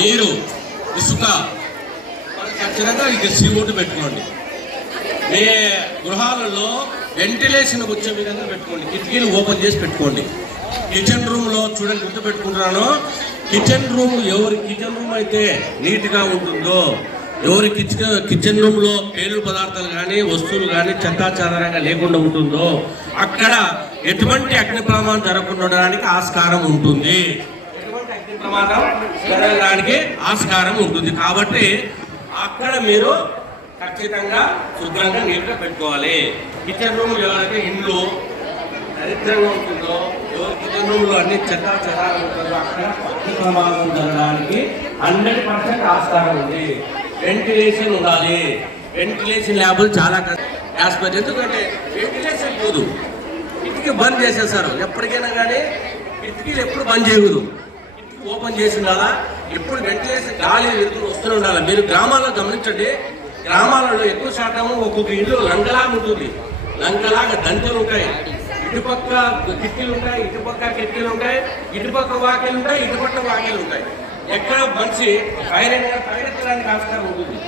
నీరు ఇసుక ఖచ్చితంగా ఇక CO2 పెట్టుకోండి. మీ గృహాలలో వెంటిలేషన్ వచ్చే విధంగా పెట్టుకోండి. కిటికీలు ఓపెన్ చేసి పెట్టుకోండి. కిచెన్ రూమ్లో చూడండి, గుర్తు పెట్టుకుంటున్నాను. కిచెన్ రూమ్ అయితే నీట్గా ఉంటుందో, ఎవరి కిచెన్ రూమ్లో పేలుడు పదార్థాలు కానీ వస్తువులు కానీ చెత్తాచెదారంగా లేకుండా ఉంటుందో అక్కడ ఎటువంటి అగ్ని ప్రమాదం జరగకుండా ఉండడానికి ఆస్కారం ఉంటుంది. ప్రమాదం జరగడానికి ఆస్కారం ఉంటుంది. కాబట్టి అక్కడ మీరు ఖచ్చితంగా శుభ్రంగా నీట్గా పెట్టుకోవాలి. కిచెన్ రూమ్ ఎవరైతే ఇంట్లో దరిద్రంగా ఉంటుందో, ఎవరి కిచెన్ రూమ్లో అన్ని చెదారం ఉంటుందో అక్కడ అగ్ని ప్రమాదం జరగడానికి 100% ఆస్కారం ఉంది. వెంటిలేషన్ ఉండాలి. వెంటిలేషన్ ల్యాబులు చాలా కష్టం. ఎందుకంటే వెంటిలేషన్ పోదు, కిటికీ బంద్ చేసేస్తారు. ఎప్పటికైనా కానీ కిటికీలు ఎప్పుడు బంద్ చేయకూడదు, ఓపెన్ చేసి ఉండాలా. ఎప్పుడు వెంటిలేషన్ గాలి వెలుతురు వస్తూనే ఉండాలి. మీరు గ్రామాల్లో గమనించండి, గ్రామాలలో ఎక్కువ శాతం ఒక్కొక్క ఇల్లు లంకలాగా ఉంటుంది. లంకలాగా దంతెలు ఉంటాయి, ఇటుపక్క కిటికీలు ఉంటాయి, ఇటుపక్క కిటికీలు ఉంటాయి, ఇటుపక్క వాకిలు ఉంటాయి, ఇటుపక్క వాకిలు ఉంటాయి. ఎక్కడ మనిషి ఫైర్ ఎక్కడానికి ఆస్కారం ఉంటుంది.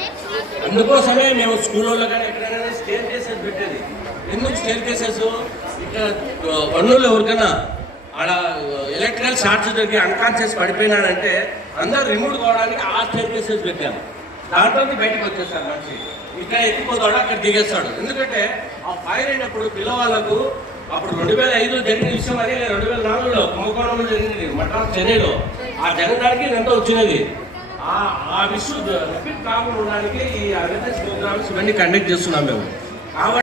అందుకోసమే మేము స్కూళ్ళలో కానీ ఎక్కడైనా స్టేర్ కేసెస్ పెట్టేది. ఎందుకు స్టేర్ కేసెస్? ఇక్కడ పన్నులు ఎవరికైనా ఆడ ఎలక్ట్రికల్ షార్ట్స్ జరిగి అన్కాన్షియస్ పడిపోయినాడంటే అందరూ రిమూవ్ కావడానికి ఆ స్టేర్ కేసెస్ పెట్టాము. దాంట్లో బయటకు వచ్చేస్తాడు మనిషి. ఇక్కడ ఎక్కిపోతాడు, అక్కడ దిగేస్తాడు. ఎందుకంటే ఆ ఫైర్ అయినప్పుడు పిల్లవాళ్ళకు అప్పుడు 2005 జరిగిన విషయం అది 2004లో కుంభకోణంలో జరిగింది, మద్రాసు చెన్నైలో. ఆ జరగడానికి ఎంతో వచ్చినది. ఆ విషయం రిపీట్ కాకుండా ఉండడానికి ఈ అవేర్నెస్ ప్రోగ్రామ్స్ ఇవన్నీ కండక్ట్ చేస్తున్నాం మేము. కాబట్టి